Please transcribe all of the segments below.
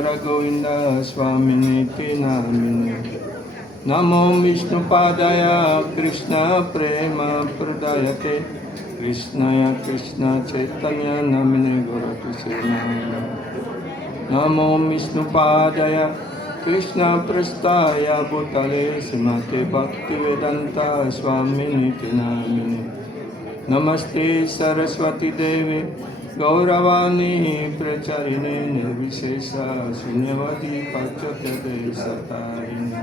Govinda Swaminiti Namine. Namo Vishnupadaya Krishna Prema Pradayate Krishnaya Krishna Chaitanya Namine Gaurapise Namo Vishnupadaya Krishna Prastaya Bhutale Srimate Bhaktivedanta Swaminiti Namine. Namaste Saraswati Devi Gauravani Pracharine Nirvishesha Sunyavadi Pachate Satarine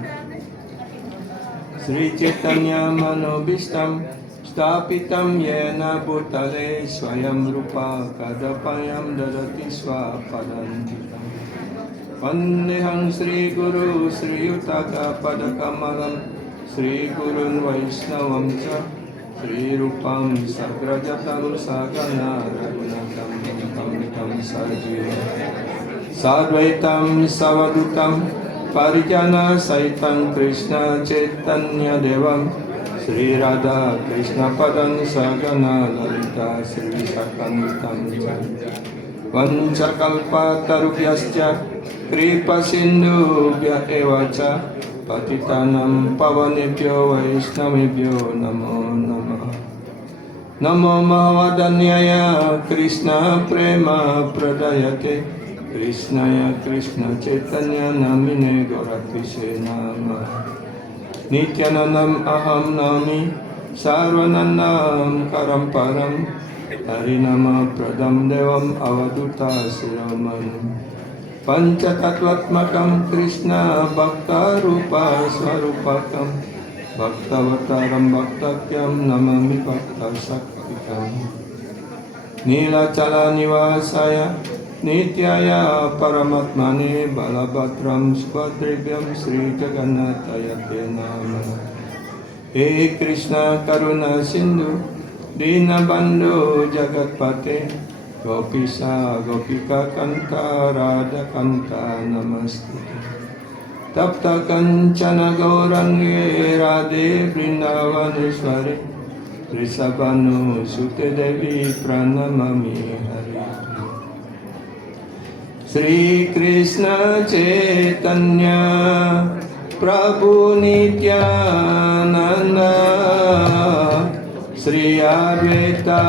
Sri Chaitanya Manobishtam Stapitam Yena Bhutale Swayam Rupa Kadapayam Dadati Swapadantitam Vandeham Sri Guru Sri Yutaka Padakamalam Sri Gurun Vaishnavam Cha Sri Rupam Sagrajatam Sagana Raghunatam Tam Sajiva Sadvaitam Savadutam Parijana Saitam Krishna Chaitanya Devam Sri Radha Krishna Padan Sagana Lalita Sri Sakantam Vanchakalpa Tarubhyascha Kripa Sindhubhya Evacha Patitanam Pavanebhyo Vaishnavebhyo Namo Namah. Namo Mahadanyaya Krishna Prema Pradayate Krishnaya Krishna Chaitanya Namine Gaurapise Namah. Nityanandam Aham Nami Sarvanandam Karamparam Harinama Pradam Devam Avaduta Siramanam Panchatattvatmakam Krishna Bhakta Rupa Swarupakam Bhaktavataram Bhaktakyam Namami Bhakta Shaktikam Nilachala Nivasaya Nityaya Paramatmane Balabhatram Subhadrivyam Sri Jagannatayate Namah. He Krishna Karuna Sindhu Dinabandhu Jagatpate Gopisa Gopika Kanta Radha Kanta Namaste Tapta Kanchana Gaurange Radhe Vrindavaneshwari Risabhanu Sute Devi Pranamami Hari. Sri Krishna Chaitanya Prabhu Nityananda Sri Advaita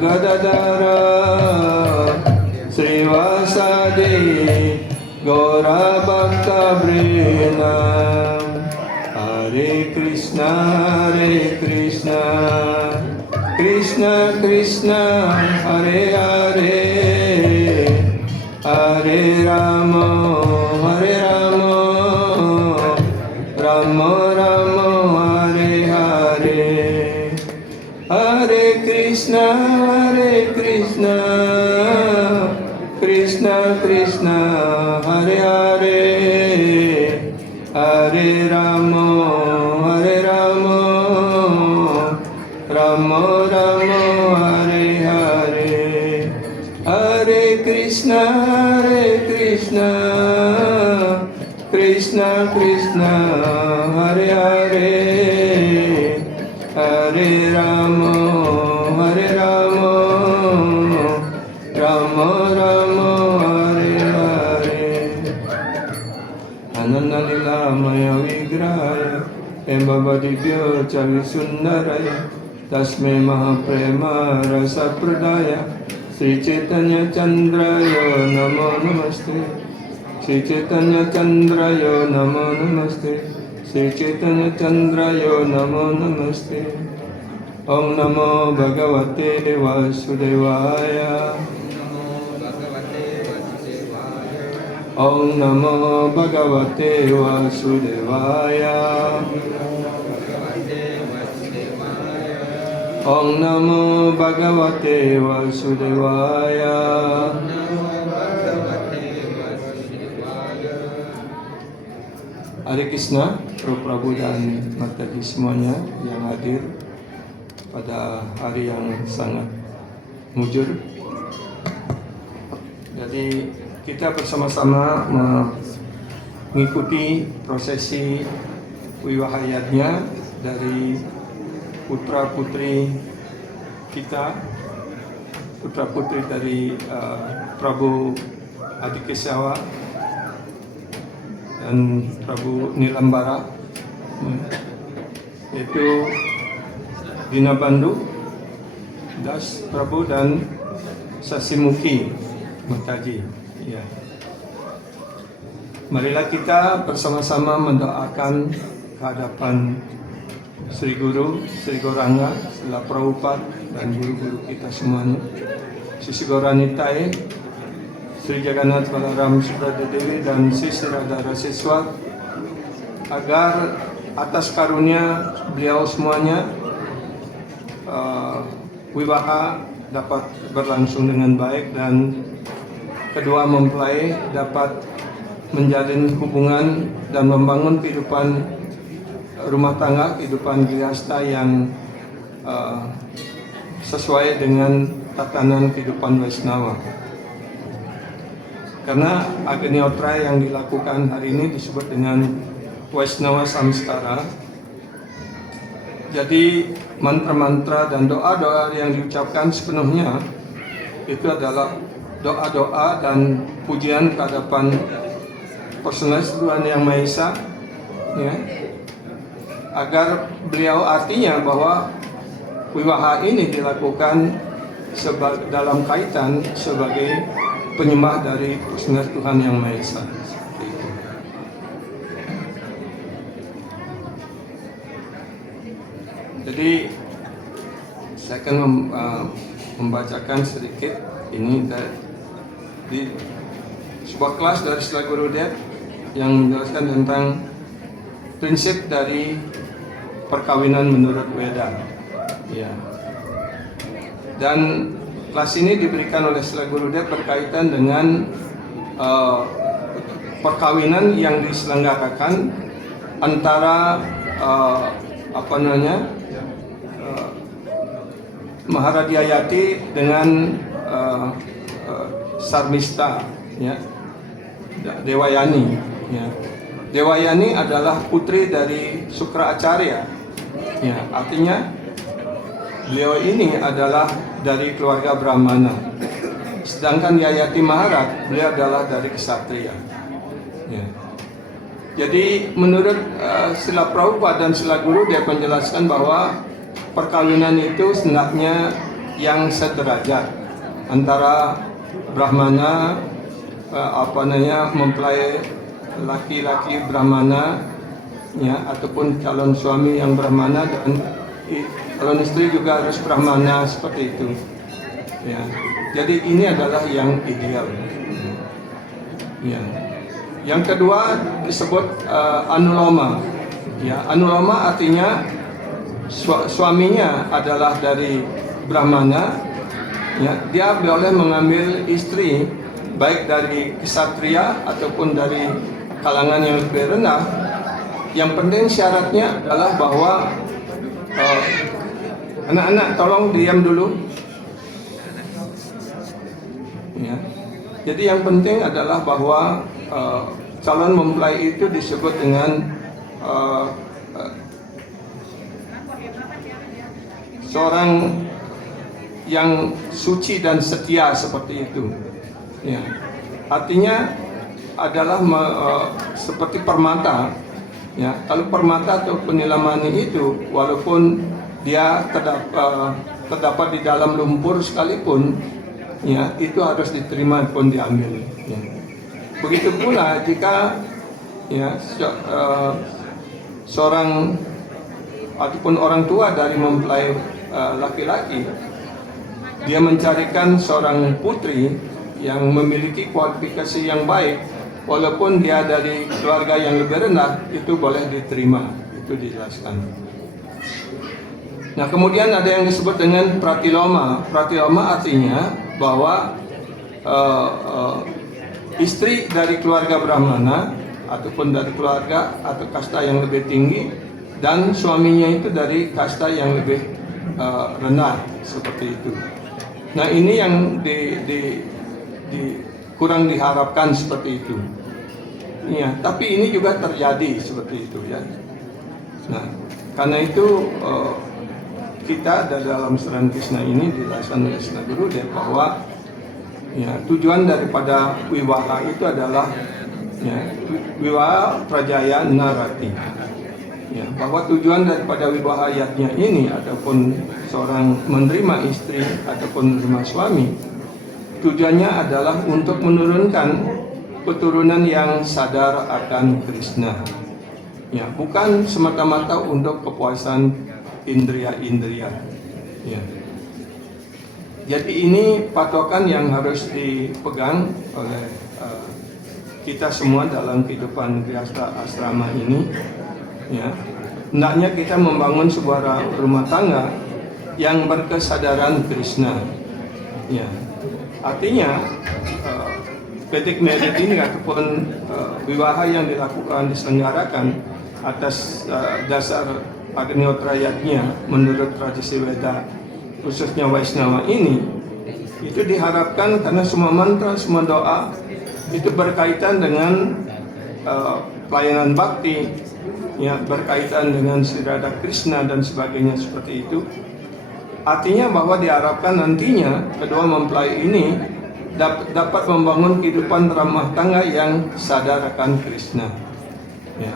Gadadara Sri Vasadi Gaura Bhakta Vrinda. Hare Krishna Krishna Krishna Hare Hare Hare Rama Rama Rama Hare Hare. Hare Krishna Krishna Krishna Hare Hare Hare Rama Rama Rama Hare Hare. Hare Krishna Krishna Krishna Hare Hare Hare Rama Rama Rama Hare Hare. Ananda Lila Maya Vigrahaya Embabadibhyo Chavi Sundaraya Tasme Mahaprema Rasa Pradaya Sri Chaitanya Chandraya Namo Namaste. Sri Chaitanya Chandraya Namo Namaste. Sri Chaitanya Chandraya Namo Namaste. Om Namo Bhagavate Vasudevaya. Om Namo Bhagavate Vasudevaya. Om Namo Bhagavate Vasudevaya. Hare Krishna, Prabu dan Mataji semuanya yang hadir pada hari yang sangat mujur. Jadi kita bersama-sama mengikuti prosesi wiwahayatnya dari putra-putri kita, putra-putri dari Prabu Adikesawa dan Prabu Nilambara, yaitu Dina Bandu, Das Prabu dan Sasimuki Mataji. Ya. Marilah kita bersama-sama mendoakan kehadapan Sri Guru, Sri Gorangga, Srila Prabhupada dan guru-guru kita semuanya, Sisi Goranitai, Sri Jagannath Balaram Subhadra Dewi dan Sisi Radhara Siswa, agar atas karunia beliau semuanya wiwaha dapat berlangsung dengan baik dan kedua mempelai dapat menjalin hubungan dan membangun kehidupan rumah tangga, kehidupan grihasta yang sesuai dengan tatanan kehidupan Vaishnava. Karena Agniotra yang dilakukan hari ini disebut dengan Vaishnava Samskara. Jadi mantra-mantra dan doa-doa yang diucapkan sepenuhnya itu adalah doa-doa dan pujian kehadapan Personalis Tuhan Yang Maha Esa, ya, agar beliau artinya bahwa wiwaha ini dilakukan dalam kaitan sebagai penyembah dari Personalis Tuhan Yang Maha Esa. Seperti itu. Jadi saya akan membacakan sedikit ini di sebuah kelas dari Srila Gurudev yang menjelaskan tentang prinsip dari perkawinan menurut Weda. Ya. Dan kelas ini diberikan oleh Srila Gurudev berkaitan dengan perkawinan yang diselenggarakan antara Maharadhyayati dengan Sarmista, ya, Dewayani. Ya. Dewayani adalah putri dari Sukra Acarya. Ya, artinya beliau ini adalah dari keluarga Brahmana. Sedangkan Yayati Maharaj, beliau adalah dari Ksatria. Ya. Jadi menurut Srila Prabhupada dan Srila Guru, dia menjelaskan bahwa perkawinan itu sebenarnya yang sederajat antara Brahmana, mempelai laki-laki Brahmana, ya, ataupun calon suami yang Brahmana dan calon istri juga harus Brahmana, seperti itu. Ya. Jadi ini adalah yang ideal. Ya. Yang kedua disebut anuloma. Ya, anuloma artinya suaminya adalah dari Brahmana. Ya, dia boleh mengambil istri baik dari ksatria ataupun dari kalangan yang lebih rendah. Yang penting syaratnya adalah bahwa anak-anak tolong diam dulu. Ya. Jadi yang penting adalah bahwa calon mempelai itu disebut dengan seorang yang suci dan setia, seperti itu. Ya. Artinya adalah seperti permata. Ya, kalau permata atau penilamani itu, walaupun dia terdapat di dalam lumpur sekalipun, ya, itu harus diterima pun diambil. Ya. Begitu pula jika, ya, seorang ataupun orang tua dari mempelai laki-laki, dia mencarikan seorang putri yang memiliki kualifikasi yang baik, walaupun dia dari keluarga yang lebih rendah, itu boleh diterima. Itu dijelaskan. Nah, kemudian ada yang disebut dengan pratiloma. Pratiloma artinya bahwa istri dari keluarga Brahmana ataupun dari keluarga atau kasta yang lebih tinggi, dan suaminya itu dari kasta yang lebih rendah, seperti itu. Nah, ini yang kurang diharapkan, seperti itu. Ya, tapi ini juga terjadi seperti itu, ya. Nah, karena itu kita dalam Saran Krishna ini dijelaskan oleh Srila Gurudev bahwa, ya, tujuan daripada wiwaha itu adalah ya, Wiwaha Prajaya Narati. Ya, bahwa tujuan daripada wibahayatnya ini ataupun seorang menerima istri ataupun menerima suami, tujuannya adalah untuk menurunkan keturunan yang sadar akan Krishna. Ya, bukan semata-mata untuk kepuasan indria-indria. Ya. Jadi ini patokan yang harus dipegang oleh kita semua dalam kehidupan Grihastha asrama ini. Ya, hendaknya kita membangun sebuah rumah tangga yang berkesadaran Krishna. Ya, artinya ketik merit ini ataupun wiwaha yang dilakukan diselenggarakan atas dasar Agnihotrayatnya menurut tradisi Weda, khususnya Vaishnava ini, itu diharapkan karena semua mantra, semua doa itu berkaitan dengan pelayanan bakti, ya, berkaitan dengan Sri Radha Krishna dan sebagainya seperti itu. Artinya bahwa diharapkan nantinya kedua mempelai ini dapat membangun kehidupan ramah tangga yang sadar akan Krishna. Ya.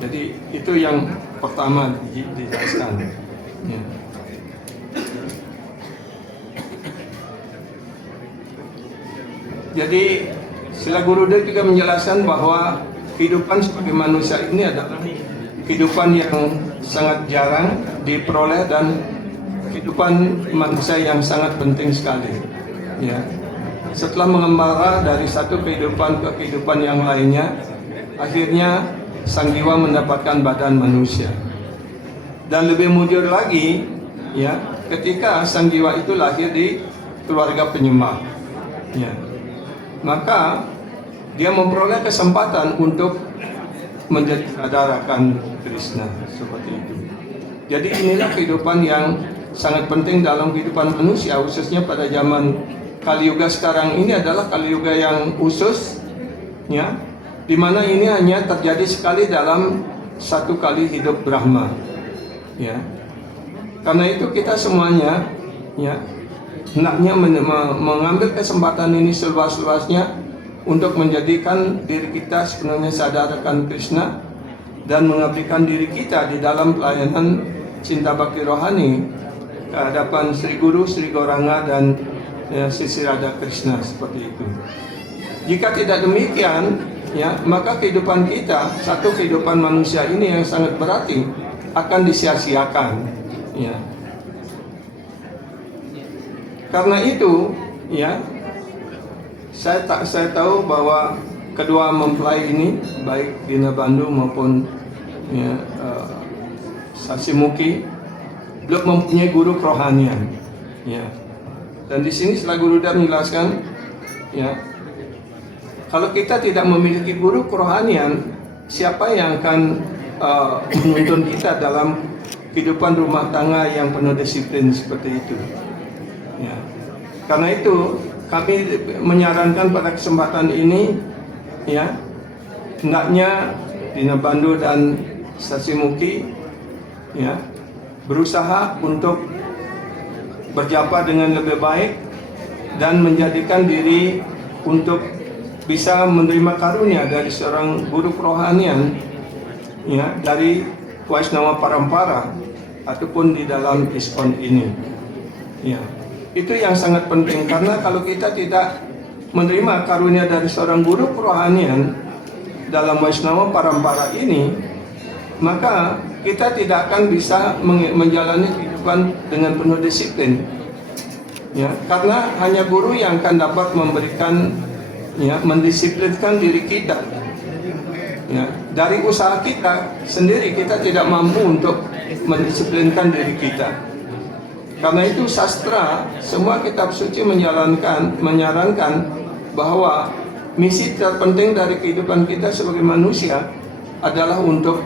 Jadi itu yang pertama dijelaskan. Ya. Jadi Srila Gurudev juga menjelaskan bahwa kehidupan sebagai manusia ini adalah kehidupan yang sangat jarang diperoleh dan kehidupan manusia yang sangat penting sekali. Ya. Setelah mengembara dari satu kehidupan ke kehidupan yang lainnya, akhirnya sang jiwa mendapatkan badan manusia. Dan lebih mujur lagi, ya, ketika sang jiwa itu lahir di keluarga penyembah, ya, maka dia memperoleh kesempatan untuk menjadi sadar akan Krishna seperti itu. Jadi inilah kehidupan yang sangat penting dalam kehidupan manusia, khususnya pada zaman Kali Yuga sekarang ini adalah Kali Yuga yang khusus, ya, di mana ini hanya terjadi sekali dalam satu kali hidup Brahma. Ya, karena itu kita semuanya, ya, hendaknya mengambil kesempatan ini seluas-luasnya untuk menjadikan diri kita sepenuhnya sadar akan Krishna dan mengabdikan diri kita di dalam pelayanan cinta bakti rohani ke hadapan Sri Guru, Sri Gauranga dan Sri Radha Krishna seperti itu. Jika tidak demikian, ya, maka kehidupan kita, satu kehidupan manusia ini yang sangat berarti akan disia-siakan. Ya. Karena itu, ya, saya tahu bahwa kedua mempelai ini, baik Dinabandhu maupun, ya, Sasimuki, belum mempunyai guru kerohanian. Ya. Dan di sini setelah Gurudev menjelaskan, ya, kalau kita tidak memiliki guru kerohanian, siapa yang akan menuntun kita dalam kehidupan rumah tangga yang penuh disiplin seperti itu? Ya. Karena itu kami menyarankan pada kesempatan ini, ya, hendaknya Dinabandhu dan Sasimuki, ya, berusaha untuk berjapa dengan lebih baik dan menjadikan diri untuk bisa menerima karunia dari seorang guru kerohanian, ya, dari Vaishnava Parampara ataupun di dalam ISKCON ini. Ya, itu yang sangat penting, karena kalau kita tidak menerima karunia dari seorang guru kerohanian dalam Vaishnava Parampara ini, maka kita tidak akan bisa menjalani kehidupan dengan penuh disiplin. Ya, karena hanya guru yang akan dapat memberikan, ya, mendisiplinkan diri kita. Ya, dari usaha kita sendiri kita tidak mampu untuk mendisiplinkan diri kita. Karena itu sastra, semua kitab suci menyarankan bahwa misi terpenting dari kehidupan kita sebagai manusia adalah untuk,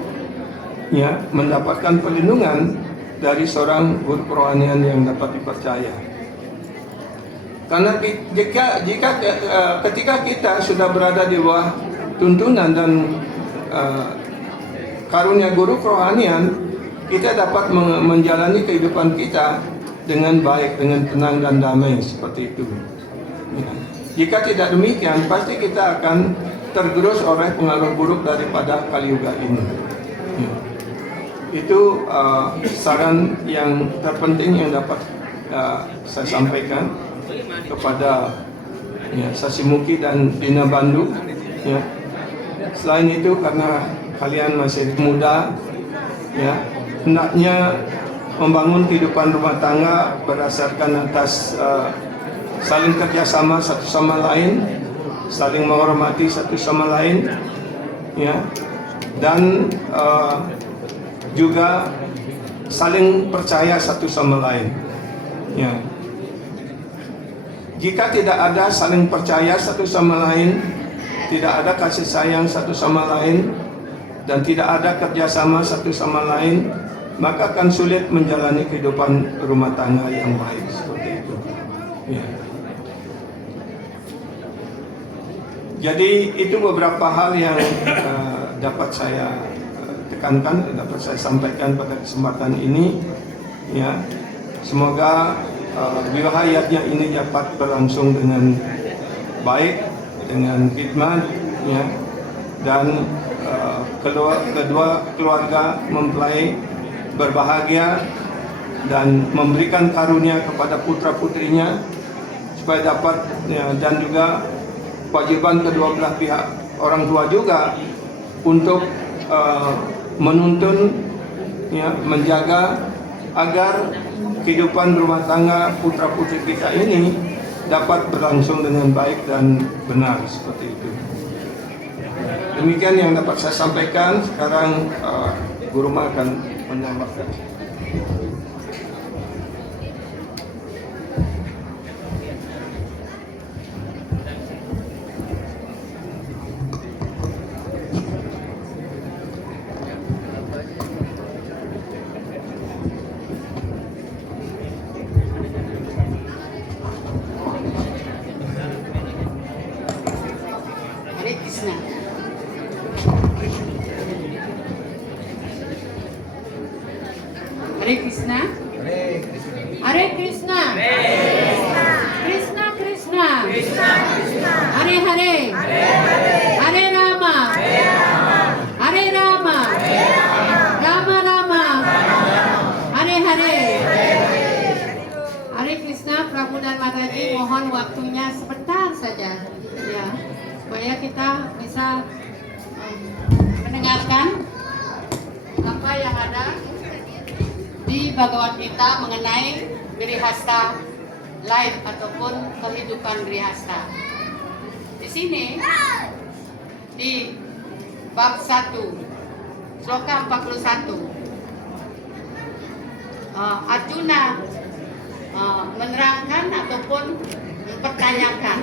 ya, mendapatkan perlindungan dari seorang guru kerohanian yang dapat dipercaya. Karena ketika kita sudah berada di bawah tuntunan dan karunia guru kerohanian, kita dapat menjalani kehidupan kita dengan baik, dengan tenang dan damai seperti itu. Ya. Jika tidak demikian, pasti kita akan tergerus oleh pengaruh buruk daripada Kaliuga ini. Ya. Itu saran yang terpenting yang dapat saya sampaikan kepada Sasimuki dan Dina Bandu. Ya. Selain itu, karena kalian masih muda, ya, hendaknya membangun kehidupan rumah tangga berdasarkan atas saling kerjasama satu sama lain, saling menghormati satu sama lain, ya, dan juga saling percaya satu sama lain. Ya. Jika tidak ada saling percaya satu sama lain, tidak ada kasih sayang satu sama lain, dan tidak ada kerjasama satu sama lain, maka akan sulit menjalani kehidupan rumah tangga yang baik seperti itu. Ya. Jadi itu beberapa hal yang dapat saya tekankan, dapat saya sampaikan pada kesempatan ini. Ya, semoga wilayahnya ini dapat berlangsung dengan baik, dengan khidmat, ya, dan kedua keluarga mempelai berbahagia dan memberikan karunia kepada putra putrinya supaya dapat, ya, dan juga kewajiban kedua belah pihak orang tua juga untuk menuntun, ya, menjaga agar kehidupan rumah tangga putra putri kita ini dapat berlangsung dengan baik dan benar seperti itu. Demikian yang dapat saya sampaikan. Sekarang Guru Ma akan menambahkan. Hare Krishna. Hare Krishna. Krishna Krishna. Hare Hare. Hare Rama. Hare Rama. Rama Rama. Hare Hare. Hare Krishna. Prabu dan Mataji, mohon waktunya sebentar saja, ya, supaya kita bisa mendengarkan apa yang ada di Bhagavad Gita mengenai Grihastha life ataupun kehidupan Grihastha. Di sini di bab 1 sloka 41 Arjuna menerangkan ataupun mempertanyakan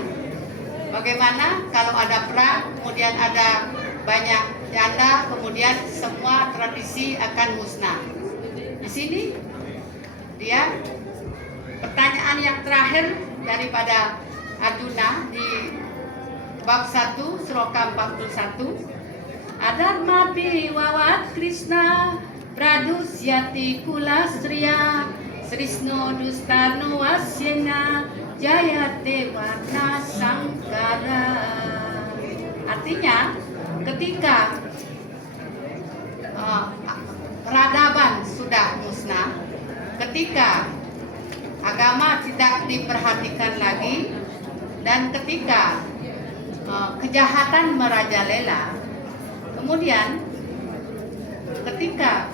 bagaimana kalau ada perang, kemudian ada banyak janda, kemudian semua tradisi akan musnah. Di sini dia pertanyaan yang terakhir daripada Arjuna di bab 1 sloka 41, Adarmapi wawat Krishna pradusyati kulastriya Srisno dustanu wasyena jayate warna sangkara. Artinya ketika peradaban sudah musnah, ketika agama tidak diperhatikan lagi, dan ketika kejahatan merajalela, kemudian ketika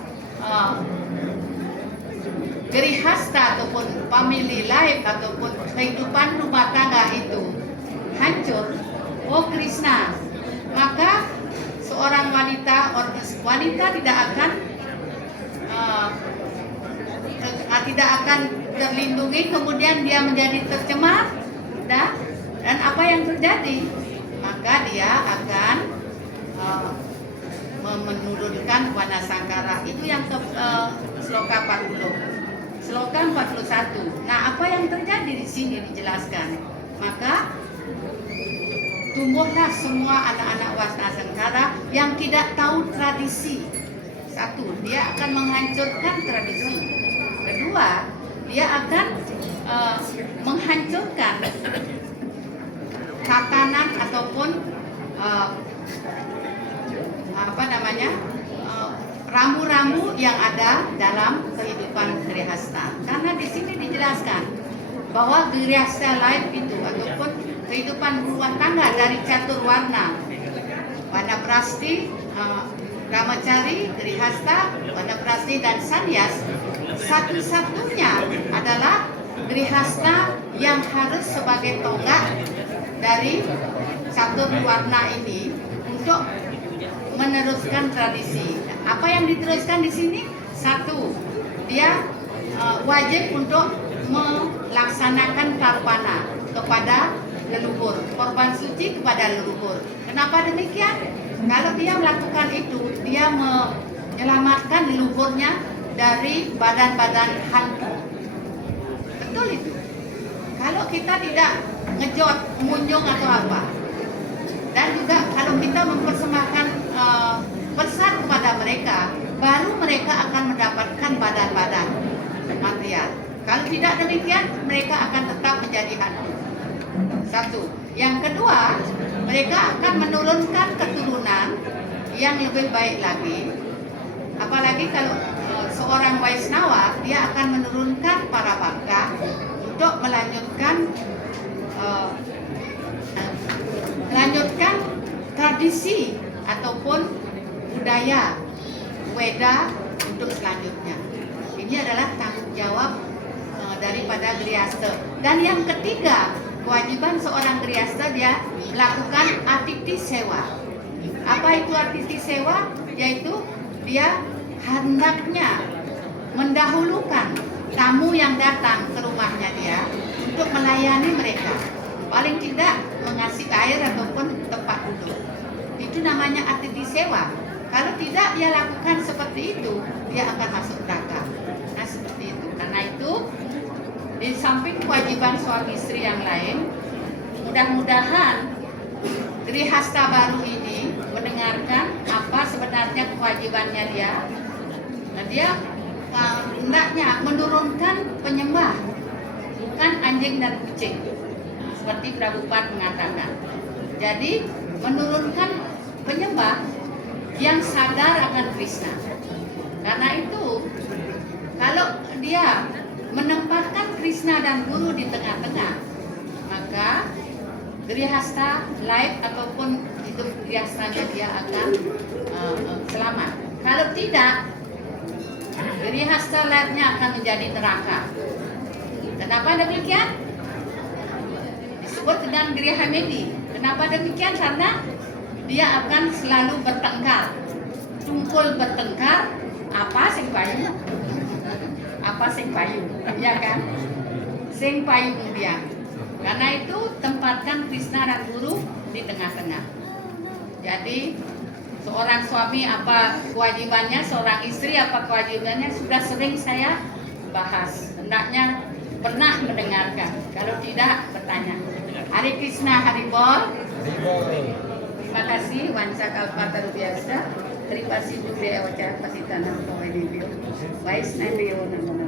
Grihastha ataupun family life ataupun kehidupan rumah tangga itu hancur, oh Krishna, maka seorang wanita tidak akan terlindungi, kemudian dia menjadi tercemar, dan apa yang terjadi? Maka dia akan menurunkan wana sangkara. Itu yang sloka 40. Sloka 41. Nah, apa yang terjadi di sini dijelaskan. Maka tumbuhlah semua anak-anak Wasna Sangkara yang tidak tahu tradisi. Satu, dia akan menghancurkan tradisi. Kedua, dia akan menghancurkan tatanan ataupun ramu-ramu yang ada dalam kehidupan grihasta. Karena di sini dijelaskan bahwa grihasta life itu ataupun kehidupan rumah tangga dari catur warna, Vanaprastha, Brahmachari, Grihasta, Vanaprastha dan Sannyas, satu-satunya adalah Grihasta yang harus sebagai tonggak dari catur warna ini untuk meneruskan tradisi. Apa yang diteruskan di sini? Satu, dia wajib untuk melaksanakan tarpana kepada leluhur, korban suci kepada leluhur. Kenapa demikian? Kalau dia melakukan itu, dia menyelamatkan leluhurnya dari badan-badan hantu. Betul itu. Kalau kita tidak ngejot, munjung atau apa, dan juga kalau kita mempersembahkan pesan kepada mereka, baru mereka akan mendapatkan badan-badan material. Kalau tidak demikian, mereka akan tetap menjadi hantu. Satu. Yang kedua, mereka akan menurunkan keturunan yang lebih baik lagi. Apalagi kalau seorang Vaisnava, dia akan menurunkan para bhakta untuk melanjutkan tradisi ataupun budaya Weda untuk selanjutnya. Ini adalah tanggung jawab daripada grihasta. Dan yang ketiga, kewajiban seorang grihasta, dia melakukan atiti sewa. Apa itu atiti sewa? Yaitu dia hendaknya mendahulukan tamu yang datang ke rumahnya dia untuk melayani mereka. Paling tidak mengasih air ataupun tempat duduk. Itu namanya atiti sewa. Kalau tidak dia lakukan seperti itu, dia akan masuk neraka. Nah, seperti itu. Karena itu, di samping kewajiban suami istri yang lain, mudah-mudahan grihasta baru ini mendengarkan apa sebenarnya kewajibannya dia. Nah, dia hendaknya menurunkan penyembah, bukan anjing dan kucing, seperti Prabhupada mengatakan. Jadi menurunkan penyembah yang sadar akan Krishna. Karena itu, kalau dia menempatkan Krishna dan Guru di tengah-tengah, maka grihasta life ataupun hidup grihastanya dia akan selamat. Kalau tidak, grihasta life-nya akan menjadi neraka. Kenapa demikian? Disebut dengan grihamedi. Kenapa demikian? Karena dia akan selalu bertengkar, tungkul bertengkar. Apa sing payu? Apa sing payu? Ya kan? Sing payu dia. Karena itu tempatkan Krishna dan Guru di tengah-tengah. Jadi seorang suami apa kewajibannya, seorang istri apa kewajibannya, sudah sering saya bahas. Hendaknya pernah mendengarkan. Kalau tidak, bertanya. Hare Krishna, Hari Bol. Terima kasih, Wansa Kalpataru biasa. Terima kasih, Budaya Wacana Pasitanam Kawai Divyo. Vaisnavyo Namo.